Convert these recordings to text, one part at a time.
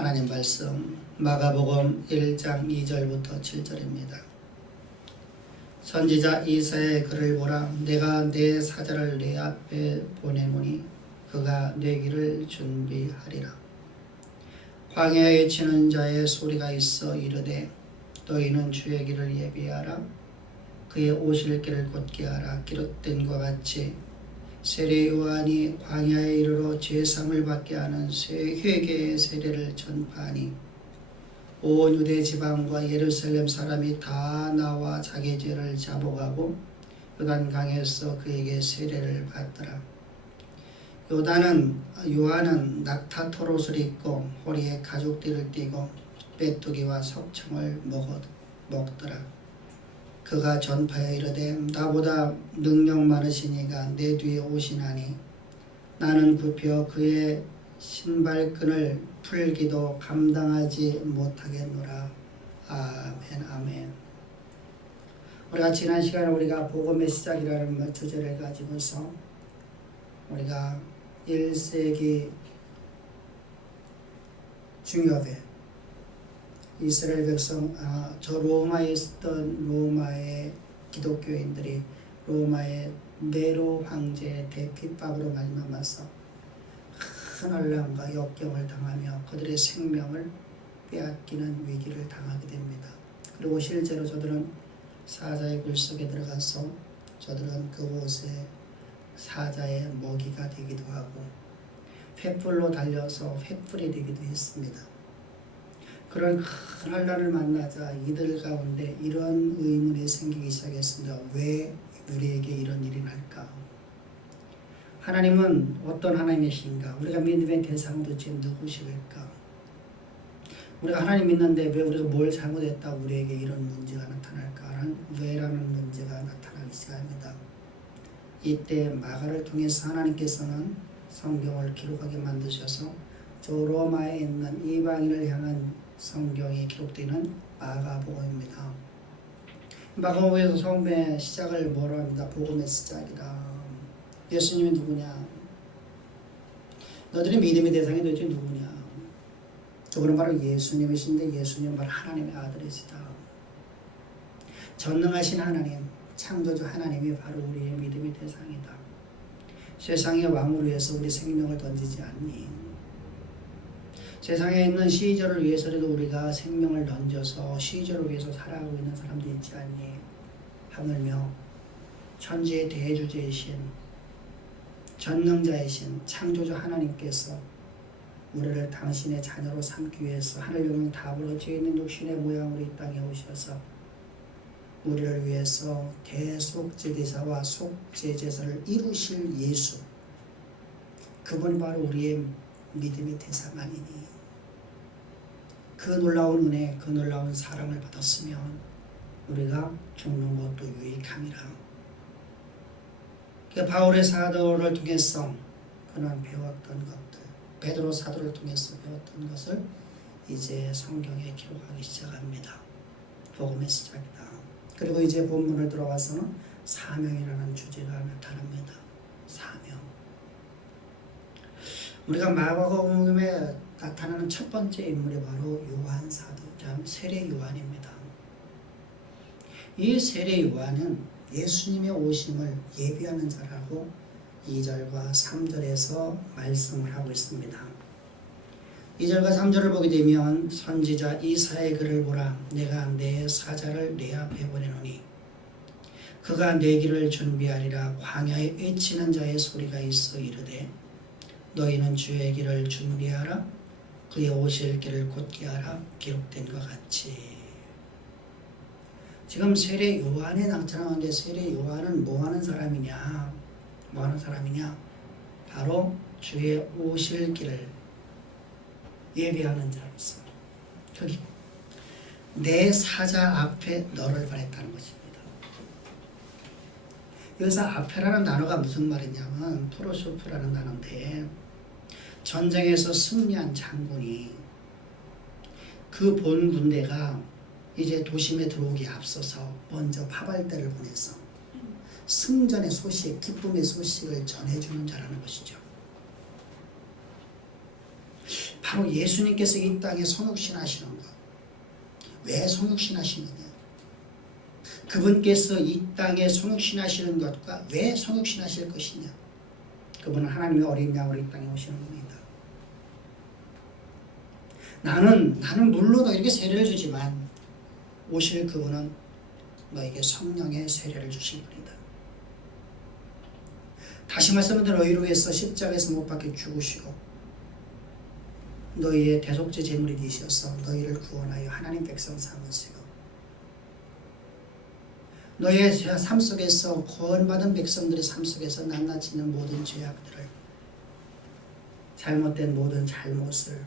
하나님 말씀 마가복음 1장 2절부터 7절입니다. 선지자 이사야의 글을 보라. 내가 내 사자를 내 앞에 보내노니 그가 내 길을 준비하리라. 광야에 치는 자의 소리가 있어 이르되 너희는 주의 길을 예비하라. 그의 오실 길을 곧게 하라. 기록된 것 같이 세례 요한이 광야에 이르러 죄사함을 받게 하는 회개의 세례를 전파하니 온 유대 지방과 예루살렘 사람이 다 나와 자기 죄를 자복하고 요단강에서 그에게 세례를 받더라. 요한은 낙타토롯을 입고 허리에 가죽띠를 띠고 메뚜기와 석청을 먹더라. 그가 전파에 이르되 나보다 능력 많으신 이가 내 뒤에 오시나니 나는 굽혀 그의 신발끈을 풀기도 감당하지 못하겠노라. 아멘 아멘. 우리가 지난 시간에 우리가 복음의 시작이라는 주제를 가지고서 우리가 1세기 중엽에 이스라엘 백성, 저 로마에 있었던 로마의 기독교인들이 로마의 네로 황제의 대핍박으로 말미암아서 큰 혼란과 역경을 당하며 그들의 생명을 빼앗기는 위기를 당하게 됩니다. 그리고 실제로 저들은 사자의 굴 속에 들어가서 저들은 그곳에 사자의 먹이가 되기도 하고 횃불로 달려서 횃불이 되기도 했습니다. 그런 큰 혼란을 만나자 이들 가운데 이런 의문이 생기기 시작했습니다. 왜 우리에게 이런 일이 날까? 하나님은 어떤 하나님이신가? 우리가 믿음의 대상 도대체 누구실까? 우리가 하나님 믿는데 왜 우리가 뭘 잘못했다고 우리에게 이런 문제가 나타날까? 왜라는 문제가 나타나기 시작합니다. 이때 마가를 통해서 하나님께서는 성경을 기록하게 만드셔서 저 로마에 있는 이방인을 향한 성경에 기록되는 마가복음입니다. 마가복음에서 처음에 시작을 뭐로 합니다. 복음의 시작이라. 예수님이 누구냐? 너들의 믿음의 대상이 도대체 누구냐? 그분은 바로 예수님이신데 예수님은 바로 하나님의 아들이시다. 전능하신 하나님, 창조주 하나님이 바로 우리의 믿음의 대상이다. 세상의 왕을 위해서 우리 생명을 던지지 않니? 세상에 있는 시저를 위해서라도 우리가 생명을 던져서 시저를 위해서 살아가고 있는 사람도 있지 않니? 하물며 천지의 대주제이신 전능자이신 창조주 하나님께서 우리를 당신의 자녀로 삼기 위해서 하늘 영광 답으로 죄 있는 육신의 모양으로 이 땅에 오셔서 우리를 위해서 대속제대사와 속죄제사를 이루실 예수, 그분이 바로 우리의 믿음의 대상 아니니? 그 놀라운 은혜, 그 놀라운 사랑을 받았으면 우리가 죽는 것도 유익함이라. 바울의 사도를 통해서 그는 배웠던 것들, 베드로 사도를 통해서 배웠던 것을 이제 성경에 기록하기 시작합니다. 복음의 시작이다. 그리고 이제 본문을 들어와서는 사명이라는 주제가 나타납니다. 사명. 우리가 마가복음에 나타나는 첫 번째 인물이 바로 요한 사도, 세례 요한입니다. 이 세례 요한은 예수님의 오심을 예비하는 자라고 2절과 3절에서 말씀을 하고 있습니다. 2절과 3절을 보게 되면 선지자 이사야의 글을 보라. 내가 내 사자를 내 앞에 보내노니 그가 내 길을 준비하리라. 광야에 외치는 자의 소리가 있어 이르되 너희는 주의 길을 준비하라. 그의 오실 길을 곧게 하라. 기록된 것 같이. 지금 세례 요한에 나타나는데 세례 요한은 뭐하는 사람이냐? 뭐하는 사람이냐? 바로 주의 오실 길을 예비하는 자로서 거기 내 사자 앞에 너를 보냈다는 것입니다. 여기서 앞에라는 단어가 무슨 말이냐면 프로소프라는 단어인데 전쟁에서 승리한 장군이 그 본 군대가 이제 도심에 들어오기 앞서서 먼저 파발대를 보내서 승전의 소식, 기쁨의 소식을 전해주는 자라는 것이죠. 바로 예수님께서 이 땅에 성육신 하시는 것. 왜 성육신 하시느냐? 그분께서 이 땅에 성육신 하시는 것과 왜 성육신 하실 것이냐? 그분은 하나님의 어린 양으로 이 땅에 오시는 분이다. 나는 물론 너에게 세례를 주지만 오실 그분은 너에게 성령의 세례를 주실 분이다. 다시 말씀드려 너희를 위해서 십자가에서 못 박혀 죽으시고 너희의 대속죄 제물이 되셔서 너희를 구원하여 하나님 백성 삼으시고 너희의 삶 속에서 구원받은 백성들의 삶 속에서 낱낱이는 모든 죄악들을 잘못된 모든 잘못을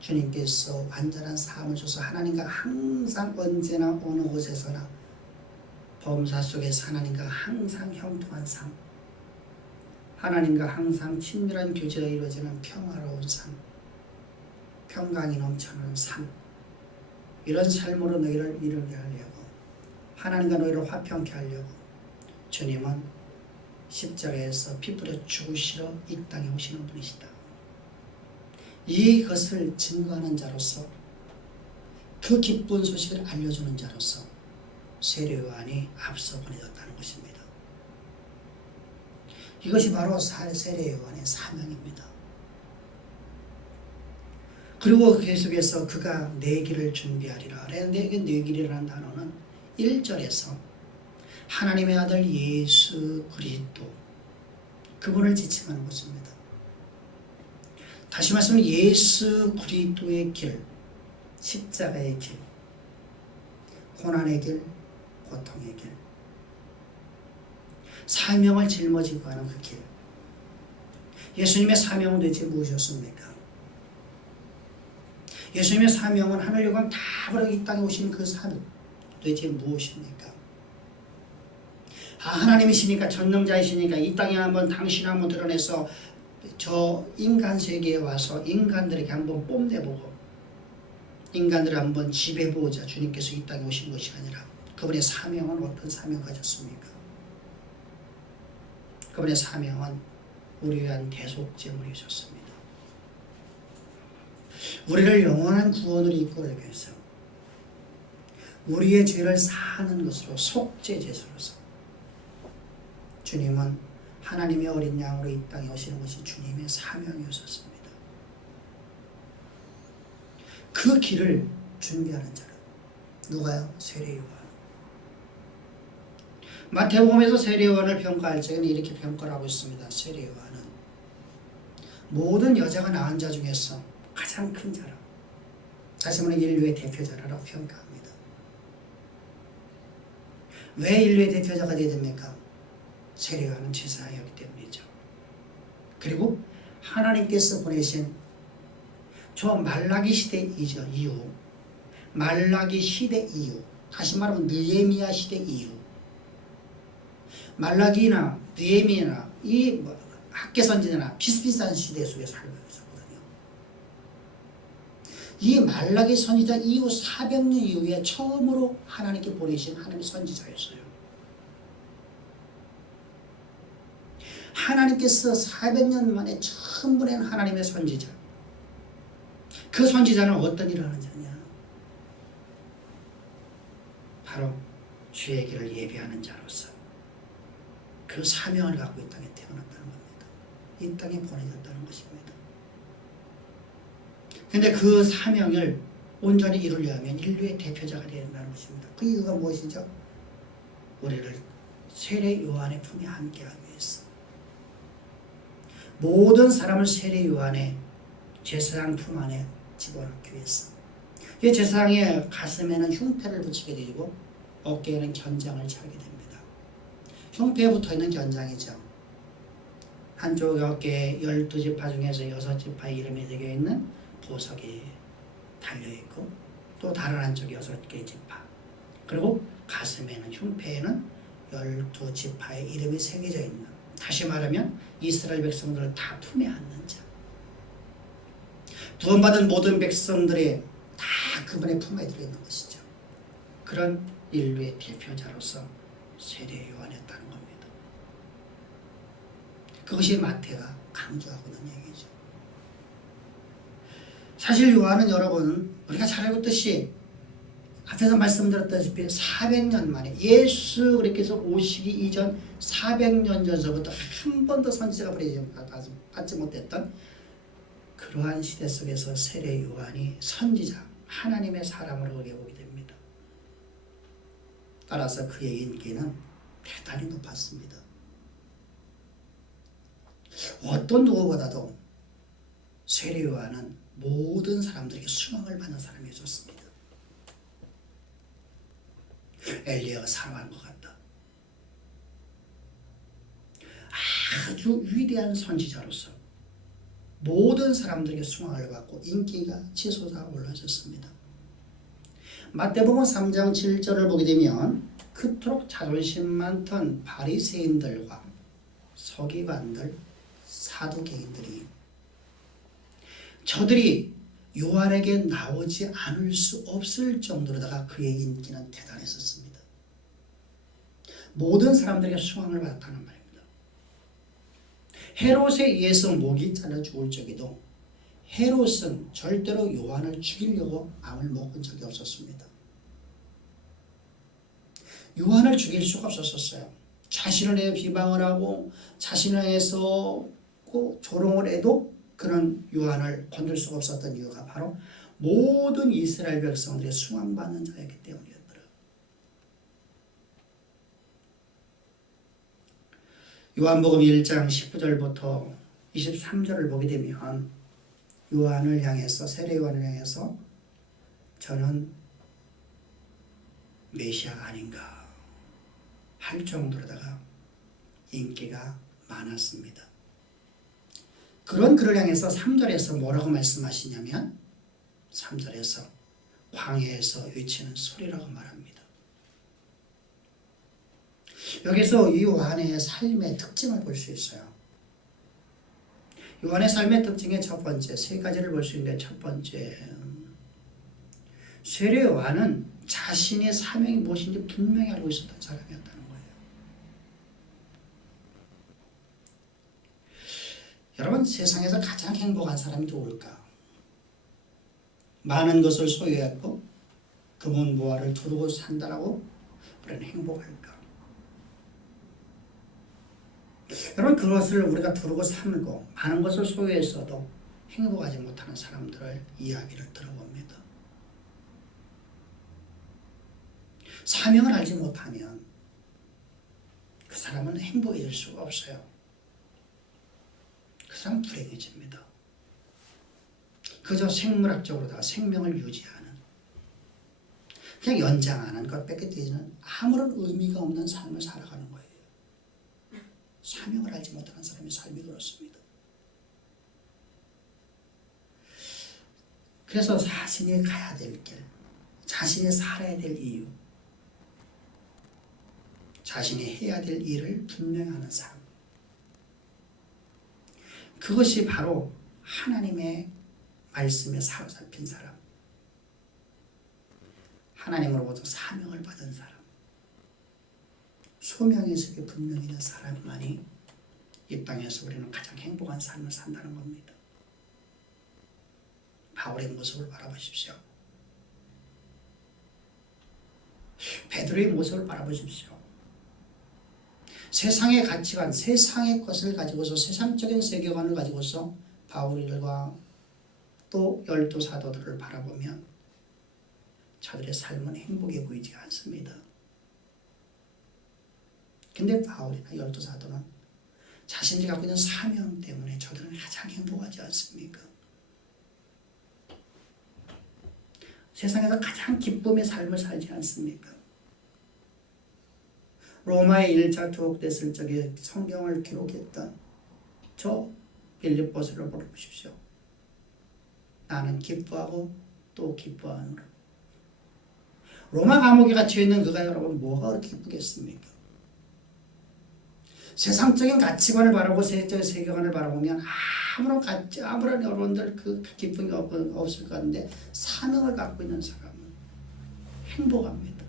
주님께서 완전한 사함을 줘서 하나님과 항상 언제나 어느 곳에서나 범사 속에서 하나님과 항상 형통한 삶, 하나님과 항상 친밀한 교제가 이루어지는 평화로운 삶, 평강이 넘쳐나는 삶, 이런 삶으로 너희를 이루게 하려고 하나님과 너희를 화평케 하려고 주님은 십자가에서 피 뿌려 죽으시러 이 땅에 오시는 분이시다. 이것을 증거하는 자로서 그 기쁜 소식을 알려주는 자로서 세례 요한이 앞서 보내졌다는 것입니다. 이것이 바로 세례 요한의 사명입니다. 그리고 계속해서 그가 내 길을 준비하리라. 내 길이라는 단어는 1절에서 하나님의 아들 예수 그리스도 그분을 지칭하는 것입니다. 다시 말하면 예수 그리스도의 길, 십자가의 길, 고난의 길, 고통의 길, 사명을 짊어지고 가는 그 길. 예수님의 사명은 도대체 무엇이었습니까? 예수님의 사명은 하늘 영광 다 버리고 이 땅에 오신 그 사명 도대체 무엇입니까? 하나님이시니까 전능자이시니까 이 땅에 한번 당신 한번 드러내서 저 인간 세계에 와서 인간들에게 한번 뽐내보고 인간들을 한번 지배보자 주님께서 이 땅에 오신 것이 아니라 그분의 사명은 어떤 사명 가졌습니까? 그분의 사명은 우리 위한 대속제물이셨습니다. 우리를 영원한 구원으로 이끌기 위해서 우리의 죄를 사하는 것으로 속죄제수로서 주님은 하나님의 어린 양으로 이 땅에 오시는 것이 주님의 사명이었습니다. 그 길을 준비하는 자는 누가요? 세례 요한. 마태복음에서 세례 요한을 평가할 적에는 이렇게 평가를 하고 있습니다. 세례 요한은 모든 여자가 낳은 자 중에서 가장 큰 자라. 다시 말해 인류의 대표자라고 평가합니다. 왜 인류의 대표자가 되어야 됩니까? 세례 요한은 제사장이었기 때문이죠. 그리고 하나님께서 보내신 저 말라기 시대 이후 말라기 시대 이후 다시 말하면 느헤미야 시대 이후 말라기나 느헤미야나 이 학계 선지자나 비슷비슷한 시대 속에 살고 있었거든요. 이 말라기 선지자 이후 400년 이후에 처음으로 하나님께 보내신 하나님의 선지자였어요. 하나님께서 400년 만에 처음 보낸 하나님의 선지자. 그 선지자는 어떤 일을 하는 자냐? 바로 주의 길을 예비하는 자로서 그 사명을 갖고 이 땅에 태어났다는 겁니다. 이 땅에 보내졌다는 것입니다. 그런데 그 사명을 온전히 이루려면 인류의 대표자가 되어야 한다는 것입니다. 그 이유가 무엇이죠? 우리를 세례 요한의 품에 함께하기 위해서 모든 사람을 세례 요한의 제사장 품 안에 집어넣기 위해서 이 제사장의 가슴에는 흉패를 붙이게 되고 어깨에는 견장을 차게 됩니다. 흉패에 붙어있는 견장이죠. 한쪽 어깨에 12지파 중에서 6지파의 이름이 새겨있는 보석이 달려있고 또 다른 한쪽에 6개의 지파 그리고 가슴에는 흉패에는 12지파의 이름이 새겨져 있는 다시 말하면 이스라엘 백성들을 다 품에 안는 자 구원받은 모든 백성들이 다 그분의 품에 들어있는 것이죠. 그런 인류의 대표자로서 세례 요한이었다는 겁니다. 그것이 마태가 강조하고 있는 얘기죠. 사실 요한은 여러분 우리가 잘 알고 있듯이 앞에서 말씀드렸다시피 400년 만에 예수 그리스도께서 오시기 이전 400년 전서부터 한 번도 선지자가 받지 못했던 그러한 시대 속에서 세례 요한이 선지자 하나님의 사람으로 여겨보게 됩니다. 따라서 그의 인기는 대단히 높았습니다. 어떤 누구보다도 세례 요한은 모든 사람들에게 수명을 받는 사람이었습니다. 엘리야가 사랑한 것 같다. 아주 위대한 선지자로서 모든 사람들에게 수명을 받고 인기가 치솟아 올라졌습니다. 마태복음 3장 7절을 보게 되면 그토록 자존심 많던 바리새인들과 서기관들, 사두개인들이 저들이 요한에게 나오지 않을 수 없을 정도로다가 그의 인기는 대단했었습니다. 모든 사람들에게 수강을 받았다는 말입니다. 헤롯에 의해서 목이 잘라 죽을 적에도 헤롯은 절대로 요한을 죽이려고 마음을 먹은 적이 없었습니다. 요한을 죽일 수가 없었어요. 자신을 위해 비방을 하고 자신을 위해서 조롱을 해도 그런 요한을 건들 수가 없었던 이유가 바로 모든 이스라엘 백성들의 수강받는 자였기 때문이었더라. 요한복음 1장 19절부터 23절을 보게 되면 요한을 향해서 세례 요한을 향해서 저는 메시아가 아닌가 할 정도로다가 인기가 많았습니다. 그런 그를 향해서 3절에서 뭐라고 말씀하시냐면 3절에서 광야에서 외치는 소리라고 말합니다. 여기서 이 요한의 삶의 특징을 볼 수 있어요. 요한의 삶의 특징의 첫 번째, 세 가지를 볼 수 있는데 첫 번째, 세례 요한은 자신의 사명이 무엇인지 분명히 알고 있었던 사람이었다는 거예요. 여러분, 세상에서 가장 행복한 사람이 누굴까? 많은 것을 소유했고 금은보화를 두르고 산다라고 우리는 행복할까? 여러분, 그것을 우리가 두르고 살고 많은 것을 소유했어도 행복하지 못하는 사람들을 이야기를 들어봅니다. 사명을 알지 못하면 그 사람은 행복해질 수가 없어요. 그 사람은 불행해집니다. 그저 생물학적으로다가 생명을 유지하는, 그냥 연장하는 것 뺏게 되지는 아무런 의미가 없는 삶을 살아가는 거예요. 사명을 알지 못하는 사람의 삶이 그렇습니다. 그래서 자신이 가야 될 길, 자신이 살아야 될 이유, 자신이 해야 될 일을 분명히 하는 사람, 그것이 바로 하나님의 말씀에 사로잡힌 사람, 하나님으로부터 사명을 받은 사람, 소명의식이 분명히 있는 사람만이 이 땅에서 우리는 가장 행복한 삶을 산다는 겁니다. 바울의 모습을 바라보십시오. 베드로의 모습을 바라보십시오. 세상의 가치관, 세상의 것을 가지고서 세상적인 세계관을 가지고서 바울과 또 12 사도들을 바라보면 저들의 삶은 행복해 보이지 않습니다. 근데 바울이나 12 사도는 자신들이 갖고 있는 사명 때문에 저들은 가장 행복하지 않습니까? 세상에서 가장 기쁨의 삶을 살지 않습니까? 로마의 1차 투옥됐을 적에 성경을 기록했던 저 빌립보서를 보십시오. 나는 기뻐하고 또 기뻐하노라. 로마 감옥에 갇혀있는 그가 여러분 뭐가 그렇게 기쁘겠습니까? 세상적인 가치관을 바라보고 세상적인 세계관을 바라보면 아무런 여러분들 그 기쁨이 없을 것 같은데 사명을 갖고 있는 사람은 행복합니다.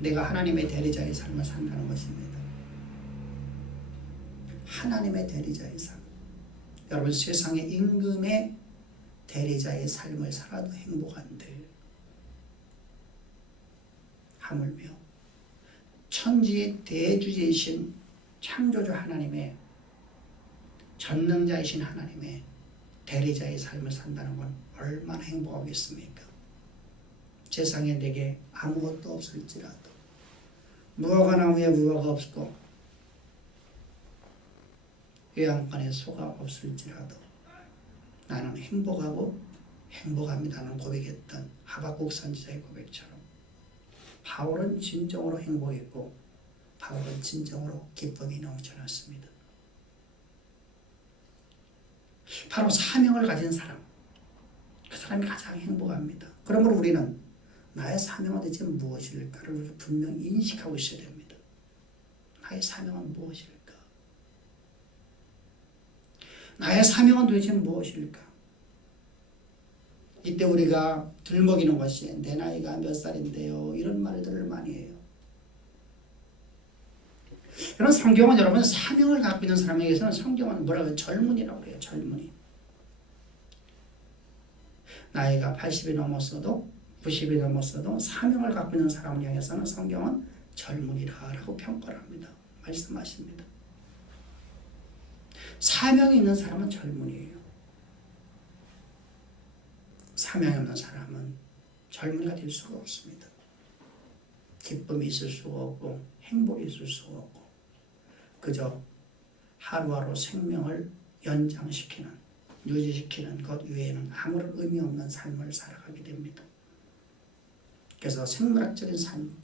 내가 하나님의 대리자의 삶을 산다는 것입니다. 하나님의 대리자의 삶. 여러분, 세상의 임금의 대리자의 삶을 살아도 행복한데 하물며 천지 대주제이신 창조주 하나님의 전능자이신 하나님의 대리자의 삶을 산다는 건 얼마나 행복하겠습니까? 세상에 내게 아무것도 없을지라도 무화과 나무에 무화과 없고 외양간에 소가 없을지라도 나는 행복하고 행복합니다는 고백했던 하박국 선지자의 고백처럼 바울은 진정으로 행복했고 바울은 진정으로 기쁨이 넘쳐났습니다. 바로 사명을 가진 사람, 그 사람이 가장 행복합니다. 그러므로 우리는 나의 사명은 대체 무엇일까를 분명히 인식하고 있어야 됩니다. 나의 사명은 무엇일까? 나의 사명은 도대체 무엇일까? 이때 우리가 들먹이는 것이 내 나이가 몇 살인데요, 이런 말들을 많이 해요. 그런 성경은 여러분 사명을 갖고 있는 사람에게서는 성경은 뭐라고 해요? 젊은이라고 해요. 젊은이. 나이가 80이 넘었어도 90이 넘었어도 사명을 갖고 있는 사람을 향해서는 성경은 젊은이라고 평가를 합니다. 말씀하십니다. 사명이 있는 사람은 젊은이에요. 사명이 없는 사람은 젊은이가 될 수가 없습니다. 기쁨이 있을 수가 없고 행복이 있을 수가 없고 그저 하루하루 생명을 연장시키는 유지시키는 것 외에는 아무런 의미 없는 삶을 살아가게 됩니다. 그래서 생물학적인 삶,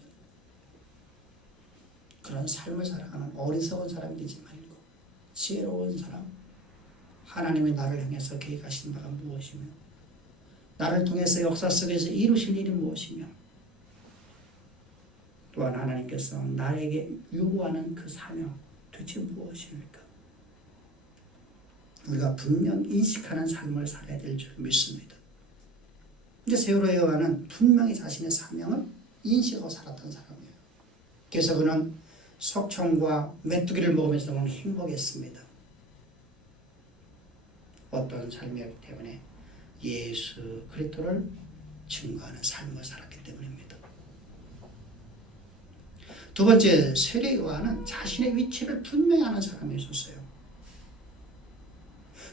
그런 삶을 살아가는 어리석은 사람이 되지 말고 지혜로운 사람, 하나님이 나를 향해서 계획하신 바가 무엇이며 나를 통해서 역사 속에서 이루실 일이 무엇이며 또한 하나님께서 나에게 요구하는 그 사명 도대체 무엇일까? 우리가 분명 인식하는 삶을 살아야 될 줄 믿습니다. 근데 세월호의 여호와는 분명히 자신의 사명을 인식하고 살았던 사람이에요. 그래서 그는 석청과 메뚜기를 먹으면서 너무 행복했습니다. 어떤 삶이었기 때문에 예수 그리스도를 증거하는 삶을 살았기 때문입니다. 두 번째, 세례 요한은 자신의 위치를 분명히 아는 사람이었어요.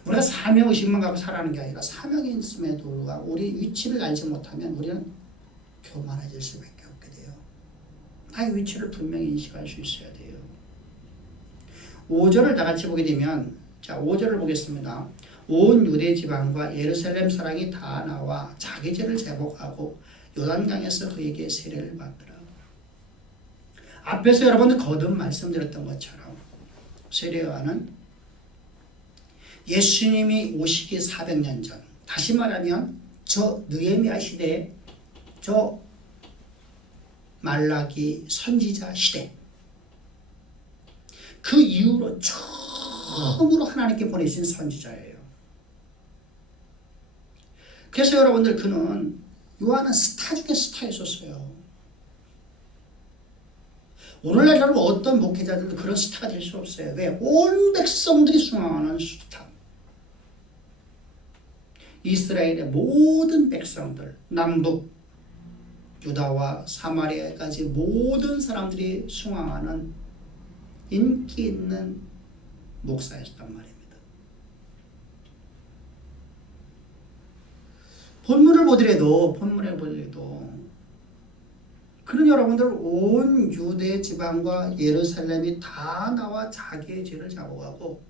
우리가 사명의식만 갖고 살아가는 게 아니라 사명이 있음에도 불구하고 우리 위치를 알지 못하면 우리는 교만해질 수밖에 없게 돼요. 나의 위치를 분명히 인식할 수 있어야 돼요. 5절을 다 같이 보게 되면, 자 5절을 보겠습니다. 온 유대 지방과 예루살렘 사람이 다 나와 자기 죄를 제복하고 요단강에서 그에게 세례를 받더라. 앞에서 여러분들 거듭 말씀드렸던 것처럼 세례 요한은 예수님이 오시기 400년 전, 다시 말하면 저 느헤미야 시대, 저 말라기 선지자 시대, 그 이후로 처음으로 하나님께 보내신 선지자예요. 그래서 여러분들 그는 요한은 스타 중에 스타였었어요. 오늘날 여러분 어떤 목회자들도 그런 스타가 될 수 없어요. 왜? 온 백성들이 숭앙하는 스타. 이스라엘의 모든 백성들, 남북 유다와 사마리아까지 모든 사람들이 숭앙하는 인기 있는 목사였단 말입니다. 본문을 보더라도 그런 여러분들 온 유대 지방과 예루살렘이 다 나와 자기의 죄를 자복하고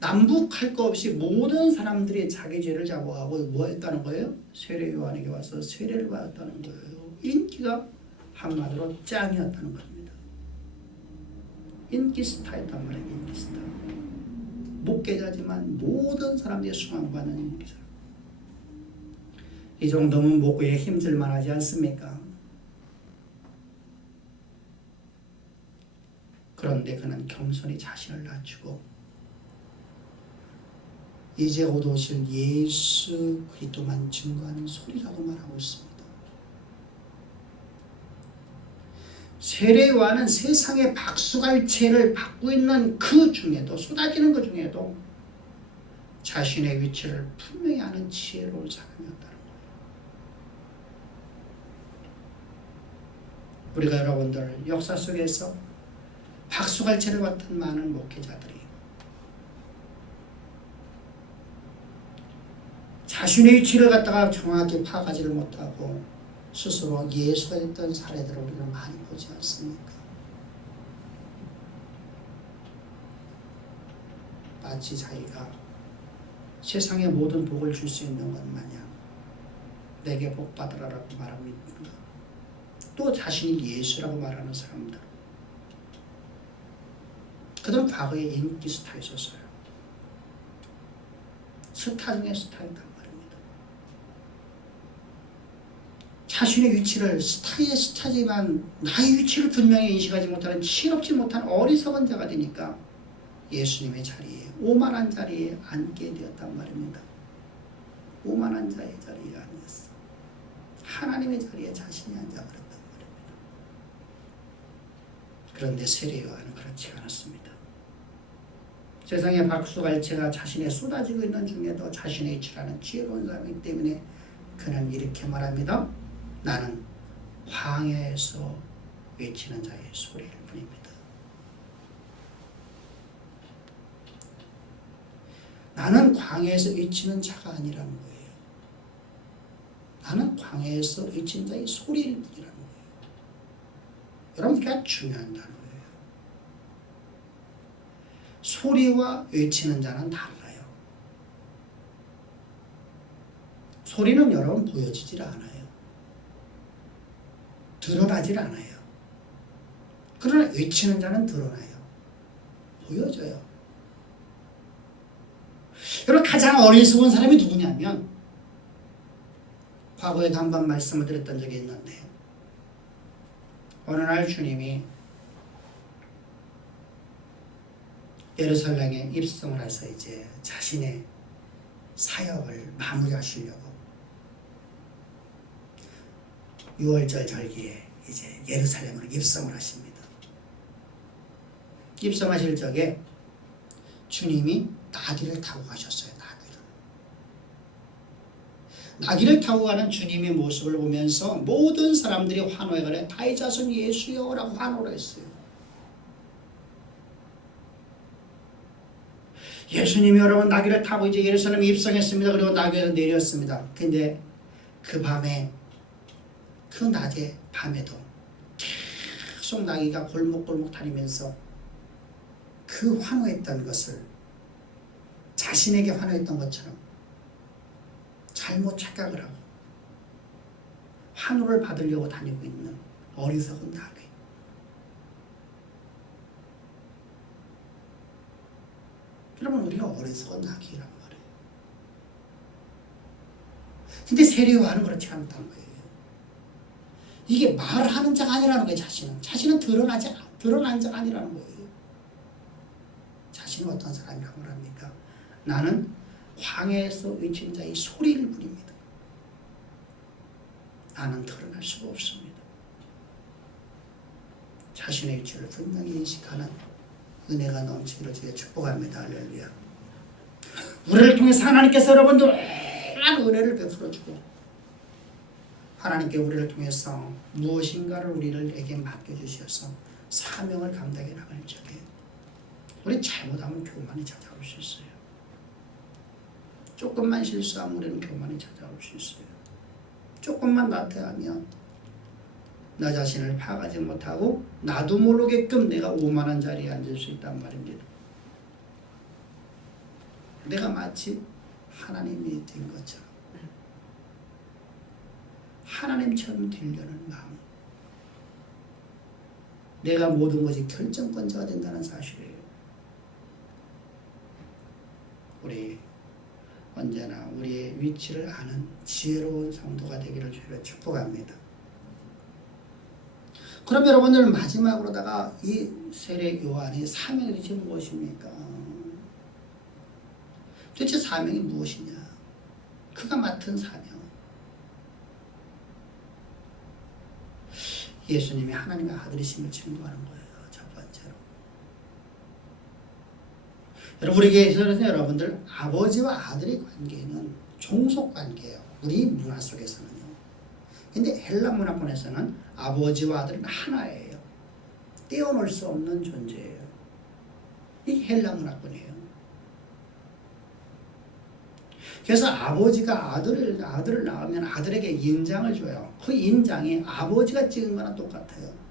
남북할 거 없이 모든 사람들이 자기 죄를 자복하고 뭐 했다는 거예요? 세례 요한에게 와서 세례를 받았다는 거예요. 인기가 한마디로 짱이었다는 겁니다. 인기 스타였단 말이에요. 인기 스타. 목회자지만 모든 사람들이 수강받는 인기자. 이 정도면 목회에 힘줄만 하지 않습니까? 그런데 그는 겸손히 자신을 낮추고 이제 곧 오실 예수 그리스도만 증거하는 소리라고 말하고 있습니다. 세례 요한은 세상의 박수갈채를 받고 있는 그 중에도 쏟아지는 그 중에도 자신의 위치를 분명히 아는 지혜로운 사람이었다는 거예요. 우리가 여러분들 역사 속에서 박수갈채를 받던 많은 목회자들이 자신의 위치를 갖다가 정확히 파악하지를 못하고 스스로 예수가 됐던 사례들을 우리가 많이 보지 않습니까? 마치 자기가 세상의 모든 복을 줄 수 있는 것 마냥 내게 복 받으라라고 말하고 있는가? 또 자신이 예수라고 말하는 사람들, 그들은 과거에 인기 스타였었어요. 스타 중에 스타였단 말입니다. 자신의 위치를 스타의 스타지만 나의 위치를 분명히 인식하지 못하는 실없지 못한 어리석은 자가 되니까 예수님의 자리에, 오만한 자리에 앉게 되었단 말입니다. 오만한 자의 자리에 앉았어. 하나님의 자리에 자신이 앉아버렸단 말입니다. 그런데 세례 요한은 그렇지 않았습니다. 세상의 박수갈채가 자신에 쏟아지고 있는 중에도 자신의 위치라는 지혜로운 사람이기 때문에 그는 이렇게 말합니다. 나는 광야에서 외치는 자의 소리일 뿐입니다. 나는 광야에서 외치는 자가 아니라는 거예요. 나는 광야에서 외치는 자의 소리일 뿐이라는 거예요. 여러분, 그게 아주 중요한 단어예요. 소리와 외치는 자는 달라요. 소리는 여러분 보여지질 않아요. 드러나질 않아요. 그러나 외치는 자는 드러나요. 보여져요. 여러분, 가장 어리석은 사람이 누구냐면, 과거에도 한번 말씀을 드렸던 적이 있는데, 어느 날 주님이 예루살렘에 입성을 해서 이제 자신의 사역을 마무리하시려고 6월절 절기에 이제 예루살렘으로 입성을 하십니다. 입성하실 적에 주님이 나귀를 타고 가셨어요. 나귀를 타고 가는 주님의 모습을 보면서 모든 사람들이 환호해가래 다윗 자손 예수여 라고 환호를 했어요. 예수님이 여러분 나귀를 타고 이제 예루살렘에 입성했습니다. 그리고 나귀에서 내렸습니다. 근데 그 밤에, 그 낮에 밤에도 계속 나귀가 골목골목 다니면서 그 환호했던 것을 자신에게 환호했던 것처럼 잘못 착각을 하고 환호를 받으려고 다니고 있는 어리석은 나귀. 여러분, 우리가 어리석은 나귀란 말이에요. 근데 세례 요한은 그렇지 않다는 거예요. 이게 말하는 자가 아니라는 거예요. 자신은 드러난 자가 아니라는 거예요. 자신은 어떤 사람이라고 말합니까? 나는 광야에서 외친 자의 소리일 뿐입니다. 나는 드러날 수가 없습니다. 자신의 위치를 분명히 인식하는 은혜가 넘치기를 주여 축복합니다. 할렐루야. 우리를 통해서 하나님께서 여러분들 다양한 은혜를 베풀어주고 하나님께 우리를 통해서 무엇인가를 우리에게 맡겨주셔서 사명을 감당해 나갈 적에 우리 잘못하면 교만이 찾아올 수 있어요. 조금만 실수하면 우리는 교만이 찾아올 수 있어요. 조금만 나태하면 나 자신을 파악하지 못하고 나도 모르게끔 내가 오만한 자리에 앉을 수 있단 말입니다. 내가 마치 하나님이 된 것처럼 하나님처럼 되려는 마음, 내가 모든 것이 결정권자가 된다는 사실이에요. 우리 언제나 우리의 위치를 아는 지혜로운 성도가 되기를 주로 축복합니다. 그럼 여러분들 마지막으로다가 이 세례 요한의 사명이 도대체 무엇입니까? 도대체 사명이 무엇이냐? 그가 맡은 사명. 예수님이 하나님의 아들이심을 증거하는 거예요. 첫 번째로. 여러분 우리에게서는 여러분들 아버지와 아들의 관계는 종속 관계예요. 우리 문화 속에서는요. 근데 헬라 문화권에서는 아버지와 아들은 하나예요. 떼어놓을 수 없는 존재예요. 이게 헬라 문화권이에요. 그래서 아버지가 아들을 낳으면 아들에게 인장을 줘요. 그 인장이 아버지가 찍은 거랑 똑같아요.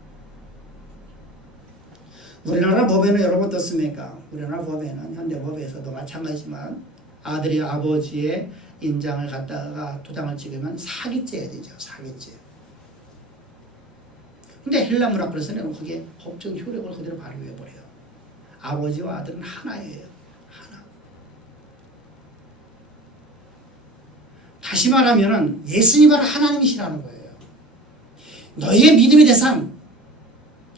우리나라 법에는 여러분 어떻습니까? 우리나라 법에는 현대법에서도 마찬가지지만 아들이 아버지의 인장을 갖다가 도장을 찍으면 사기죄가 되죠. 사기죄. 근데 헬라 문화권에서는 그게 법적 효력을 그대로 발휘해버려요. 아버지와 아들은 하나예요. 하나. 다시 말하면 예수님 바로 하나님이시라는 거예요. 너희의 믿음의 대상,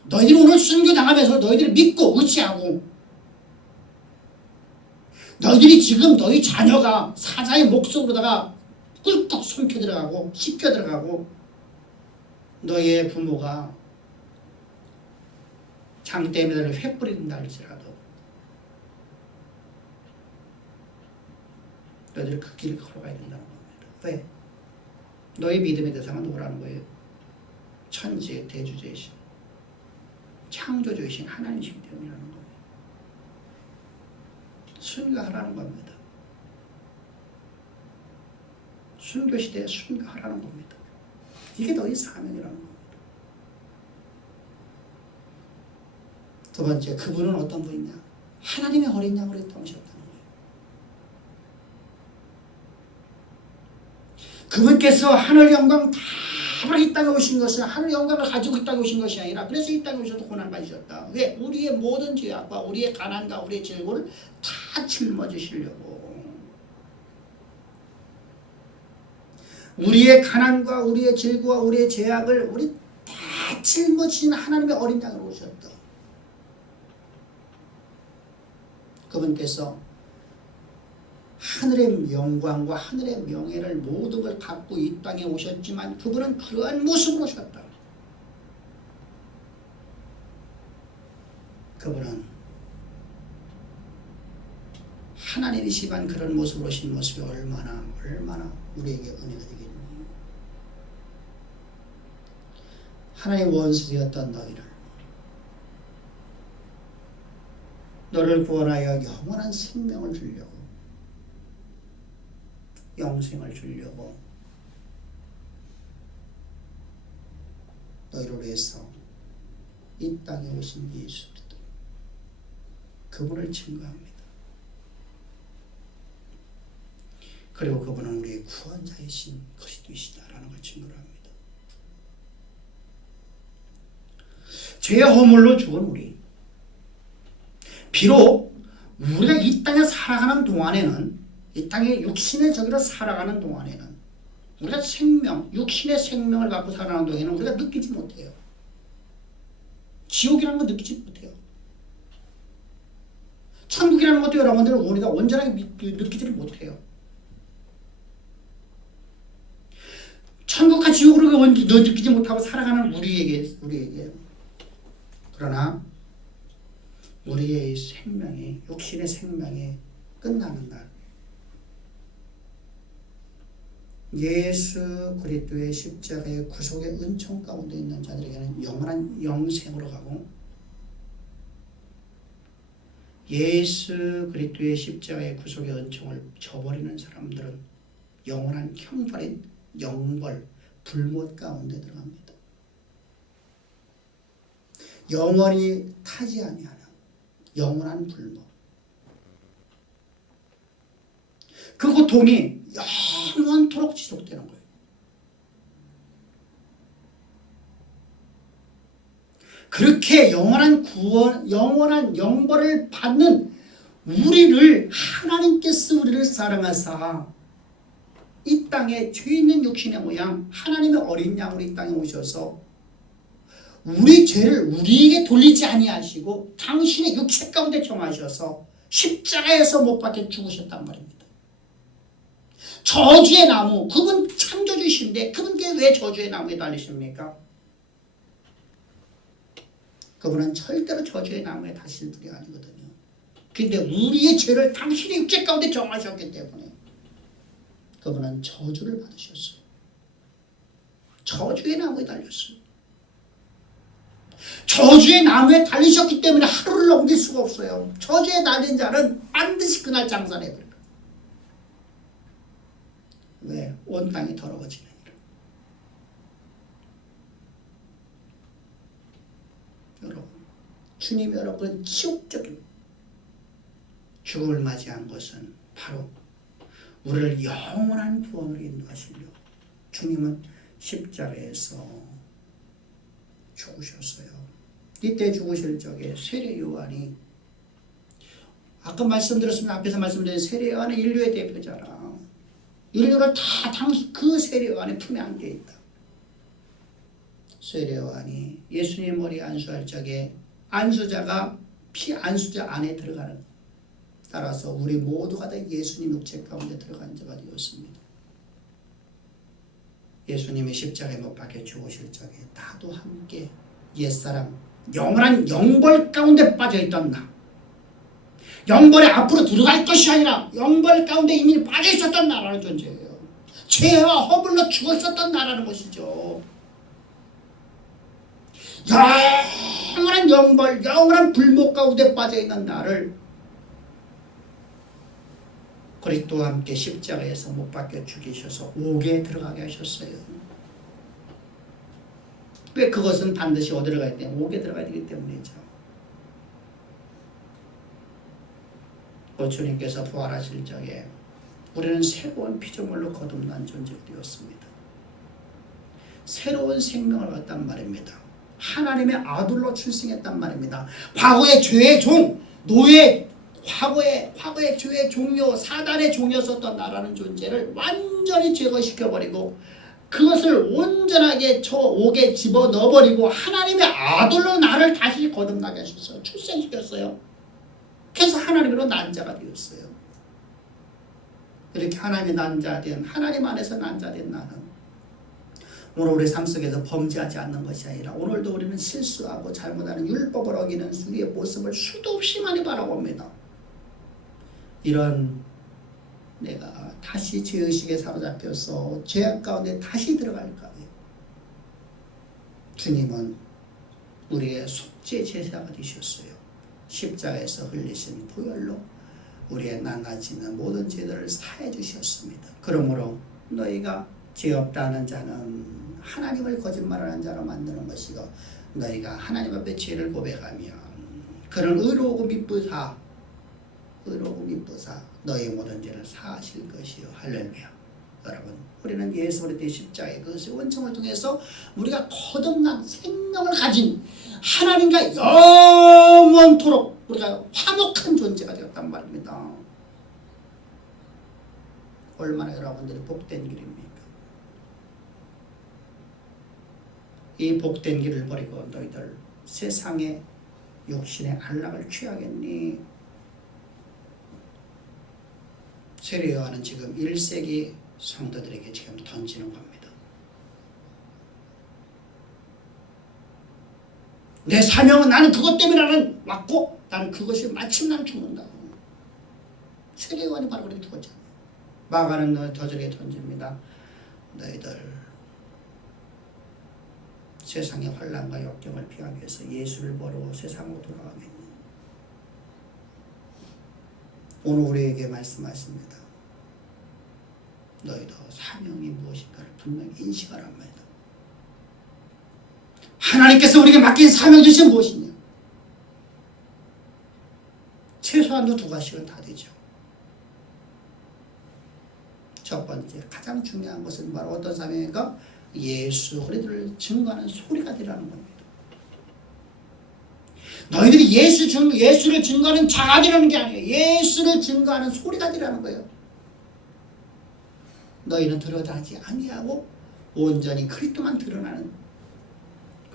너희들이 오늘 순교당하면서 너희들이 믿고 의지하고 너희들이 지금 너희 자녀가 사자의 목속으로다가 꿀떡 숨겨 들어가고 씹혀 들어가고 너희의 부모가 장대에 매달려 회 뿌린다 할지라도 너희들이 그 길을 걸어가야 된다는 겁니다. 왜? 너희 믿음의 대상은 누구라는 거예요? 천지의 대주제이신 창조주이신 하나님이시기 때문이라는 겁니다. 순교하라는 겁니다. 순교시대에 순교하라는 겁니다. 이게 너희 사명이라는 겁니다. 두 번째, 그분은 어떤 분이냐? 하나님의 어린 양으로 담으셨다는 거예요. 그분께서 하늘 영광 다 이 땅에 오신 것은 하늘 영광을 가지고 이 땅에 오신 것이 아니라 그래서 이 땅에 오셔서 고난을 받으셨다. 왜? 우리의 모든 죄악과 우리의 가난과 우리의 질고를 다 짊어지시려고. 우리의 가난과 우리의 질고와 우리의 죄악을 우리 다 짊어지신 하나님의 어린 양으로 오셨다. 그분께서 하늘의 영광과 하늘의 명예를 모든 걸 갖고 이 땅에 오셨지만 그분은 그러한 모습으로 오셨다. 그분은 하나님이시만 그런 모습으로 오신 모습이 얼마나 우리에게 은혜가 되겠니. 하나님의 원수되었던 너를 구원하여 영원한 생명을 주려고 영생을 주려고 너희를 위해서 이 땅에 오신 예수 그리스도 그분을 증거합니다. 그리고 그분은 우리의 구원자이신 그리스도이시다라는 걸 증거를 합니다. 죄의 허물로 죽은 우리, 비록 우리가 이 땅에 살아가는 동안에는 이 땅에 육신의 저기로 살아가는 동안에는 우리가 육신의 생명을 갖고 살아가는 동안에는 우리가 느끼지 못해요. 지옥이라는 거 느끼지 못해요. 천국이라는 것도 여러분들은 우리가 온전하게 느끼지를 못해요. 천국과 지옥으로 느끼지 못하고 살아가는 우리에게 그러나 우리의 생명이 육신의 생명이 끝나는 날 예수 그리스도의 십자가의 구속의 은총 가운데 있는 자들에게는 영원한 영생으로 가고 예수 그리스도의 십자가의 구속의 은총을 저버리는 사람들은 영원한 형벌인 영벌, 불못 가운데 들어갑니다. 영원히 타지 아니하는 영원한 불못. 그 고통이 영원토록 지속되는 거예요. 그렇게 영원한 구원, 영원한 영벌을 받는 우리를 하나님께서 우리를 사랑하사 이 땅에 죄 있는 육신의 모양 하나님의 어린 양으로 이 땅에 오셔서 우리 죄를 우리에게 돌리지 아니하시고 당신의 육체 가운데 정하셔서 십자가에서 못 박혀 죽으셨단 말입니다. 저주의 나무, 그분 창조주이신데 그분께 왜 저주의 나무에 달리십니까? 그분은 절대로 저주의 나무에 다실 분이 아니거든요. 근데 우리의 죄를 당신의 육체 가운데 정하셨기 때문에 그분은 저주를 받으셨어요. 저주의 나무에 달렸어요. 저주의 나무에 달리셨기 때문에 하루를 넘길 수가 없어요. 저주에 달린 자는 반드시 그날 장사내버려요. 왜? 온 땅이 더러워지느니라. 여러분, 주님이 여러분 지옥적인 죽음을 맞이한 것은 바로 우리를 영원한 구원으로 인도하시려 주님은 십자가에서 죽으셨어요. 이때 죽으실 적에 세례 요한이, 아까 말씀드렸으면 앞에서 말씀드린 세례 요한은 인류의 대표잖아. 인류를 다 당시 그 세례 요한의 품에 안겨 있다. 세례 요한이 예수님 머리 안수할 적에 안수자가 피 안수자 안에 들어가는, 따라서 우리 모두가 다 예수님 육체 가운데 들어간 자가 되었습니다. 예수님이 십자가에 못 박혀 죽으실 적에 나도 함께 옛사람 영원한 영벌 가운데 빠져있던 나, 영벌에 앞으로 들어갈 것이 아니라 영벌 가운데 이미 빠져있었던 나라는 존재예요. 죄와 허물로 죽었었던 나라는 것이죠. 영원한 영벌, 영원한 불목 가운데 빠져있는 나를 그리스도와 함께 십자가에서 못 박혀 죽이셔서 옥에 들어가게 하셨어요. 왜? 그것은 반드시 어디로 가야 돼요? 옥에 들어가야 되기 때문이죠. 주님께서 부활하실 적에 우리는 새로운 피조물로 거듭난 존재가 되었습니다. 새로운 생명을 얻었단 말입니다. 하나님의 아들로 출생했단 말입니다. 과거의 죄의 종, 노예, 과거의 죄의 종료, 사단의 종이었었던 나라는 존재를 완전히 제거시켜버리고 그것을 온전하게 저 옥에 집어넣어버리고 하나님의 아들로 나를 다시 거듭나게 하셨어요. 출생시켰어요. 그래서 하나님으로 난 자가 되었어요. 이렇게 하나님의 난 자 된, 하나님 안에서 난 자 된 나는 오늘 우리 삶 속에서 범죄하지 않는 것이 아니라 오늘도 우리는 실수하고 잘못하는 율법을 어기는 우리의 모습을 수도 없이 많이 바라봅니다. 이런 내가 다시 죄의식에 사로잡혀서 죄악 가운데 다시 들어갈까? 주님은 우리의 속죄 제사가 되셨어요. 십자가에서 흘리신 보혈로 우리의 낱낱이는 모든 죄들을 사해 주셨습니다. 그러므로 너희가 죄 없다는 자는 하나님을 거짓말하는 자로 만드는 것이고 너희가 하나님 앞에 죄를 고백하면 그는 의로우고 미쁘사 너희 모든 죄를 사하실 것이요. 할렐루야. 여러분, 우리는 예수 그리스도의 십자가의 그 원청을 통해서 우리가 거듭난 생명을 가진 하나님과 영원토록 우리가 화목한 존재가 되었단 말입니다. 얼마나 여러분들이 복된 길입니까? 이 복된 길을 버리고 너희들 세상의 욕심의 안락을 취하겠니? 세례 요한은 지금 1세기 성도들에게 지금 던지는 겁니다. 내 사명은 나는 그것 때문에 나는 왔고 나는 그것이 마침 나는 죽는다. 세례 요한이 바로 그렇게 죽었잖아요. 마가는 저절에 던집니다. 너희들 세상의 환난과 역경을 피하기 위해서 예수를 보러 세상으로 돌아가겠니? 오늘 우리에게 말씀하십니다. 너희도 사명이 무엇인가를 분명히 인식하란 말이다. 하나님께서 우리에게 맡긴 사명 주신 무엇이냐? 최소한도 두 가지는 다 되죠. 첫 번째, 가장 중요한 것은 바로 어떤 사명인가? 예수 그리스도를 증거하는 소리가 되라는 겁니다. 너희들이 예수를 증거하는 자가 되라는 게 아니에요. 예수를 증거하는 소리가 되라는 거예요. 너희는 드러나지 아니하고 온전히 그리스도만 드러나는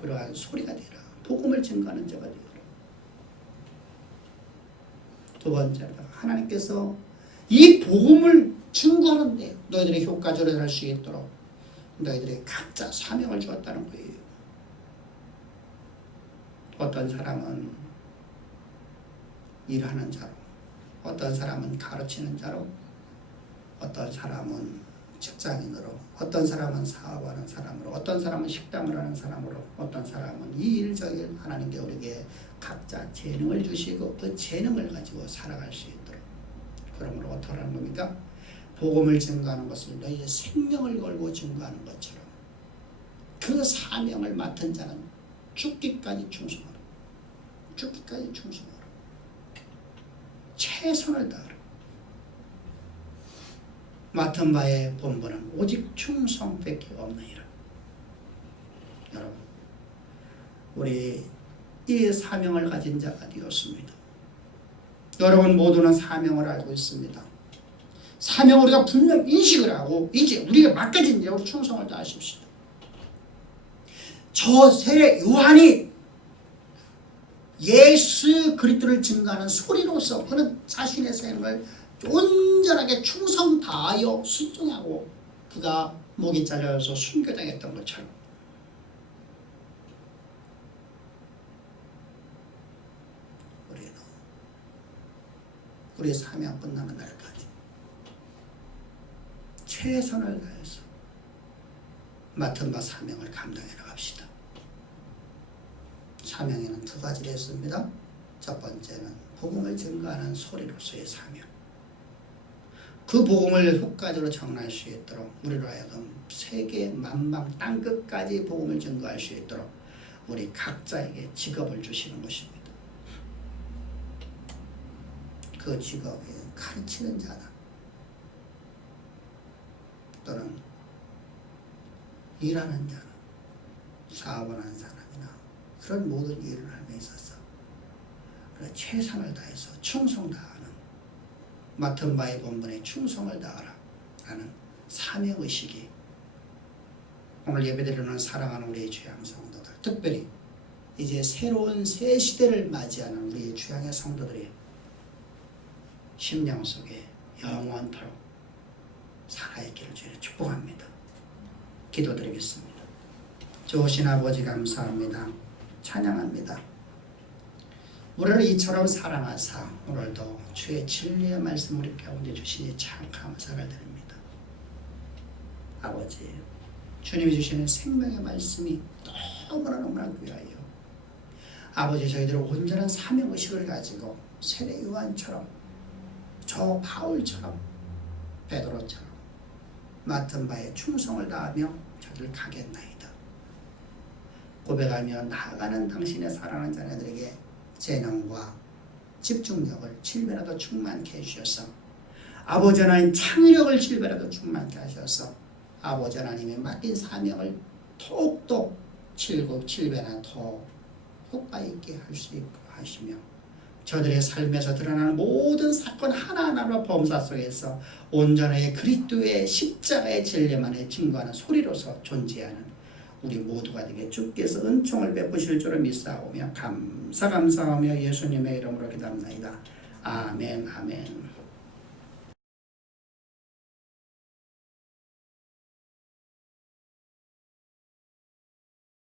그러한 소리가 되라. 복음을 증거하는 자가 되라. 두 번째로 하나님께서 이 복음을 증거하는데 너희들이 효과적으로 할 수 있도록 너희들이 각자 사명을 주었다는 거예요. 어떤 사람은 일하는 자로, 어떤 사람은 가르치는 자로, 어떤 사람은 직장인으로, 어떤 사람은 사업하는 사람으로, 어떤 사람은 식당을 하는 사람으로, 어떤 사람은 이 일 저 일 하나님께 우리에게 각자 재능을 주시고 그 재능을 가지고 살아갈 수 있도록. 그러므로 어떻게 하는 겁니까? 복음을 증거하는 것을 너희의 생명을 걸고 증거하는 것처럼 그 사명을 맡은 자는 죽기까지 충성하라. 죽기까지 충성하라. 최선을 다하라. 맡은 바의 본분은 오직 충성밖에 없느니라. 여러분, 우리 이 사명을 가진 자가 되었습니다. 여러분 모두는 사명을 알고 있습니다. 사명을 우리가 분명 인식을 하고 이제 우리가 맡겨진 자로 충성을 다하십시오. 저 세례 요한이 예수 그리스도를 증거하는 소리로서 그는 자신의 생을 온전하게 충성 다하여 순종하고 그가 목이 잘려서 순교당했던 것처럼 우리는 우리의 사명 끝나는 날까지 최선을 다해서 맡은 바 사명을 감당해 나갑시다. 사명에는 두 가지를 했습니다. 첫 번째는 복음을 증거하는 소리로서의 사명. 그 복음을 효과적으로 전할 수 있도록 우리로 하여금 세계 만방 땅끝까지 복음을 증거할 수 있도록 우리 각자에게 직업을 주시는 것입니다. 그 직업이 가르치는 자다. 또는 일하는 자는 사업을 하는 사람이나 그런 모든 일을 함에 있어서 최선을 다해서 충성 다하는 맡은 바의 본분에 충성을 다하라 라는 사명의식이 오늘 예배드리는 사랑하는 우리의 주양 성도들, 특별히 이제 새로운 새 시대를 맞이하는 우리의 주양의 성도들이 심령 속에 영원토록 살아있기를 주님 축복합니다. 기도드리겠습니다. 좋으신 아버지 감사합니다. 찬양합니다. 우리를 이처럼 사랑하사 오늘도 주의 진리의 말씀 우리 가운데 주시니 참 감사를 드립니다. 아버지, 주님이 주시는 생명의 말씀이 너무나 귀하여 아버지 저희들은 온전한 사명의식을 가지고 세례 요한처럼 저 바울처럼 베드로처럼 맡은 바에 충성을 다하며 저를 가겠나이다. 고백하며 나아가는 당신의 사랑하는 자녀들에게 재능과 집중력을 7배라도 충만케 해주셔서 아버지 하나님 창의력을 7배라도 충만케 하셔서 아버지 하나님의 맡긴 사명을 더욱더 7배나 더 효과 있게 할 수 있고 하시며 저들의 삶에서 드러나는 모든 사건 하나하나로 범사 속에서 온전하게 그리스도의 십자가의 진리만을 증거하는 소리로서 존재하는 우리 모두가 되게 주께서 은총을 베푸실 줄을 믿사오며 감사하며 예수님의 이름으로 기도합나이다. 아멘 아멘.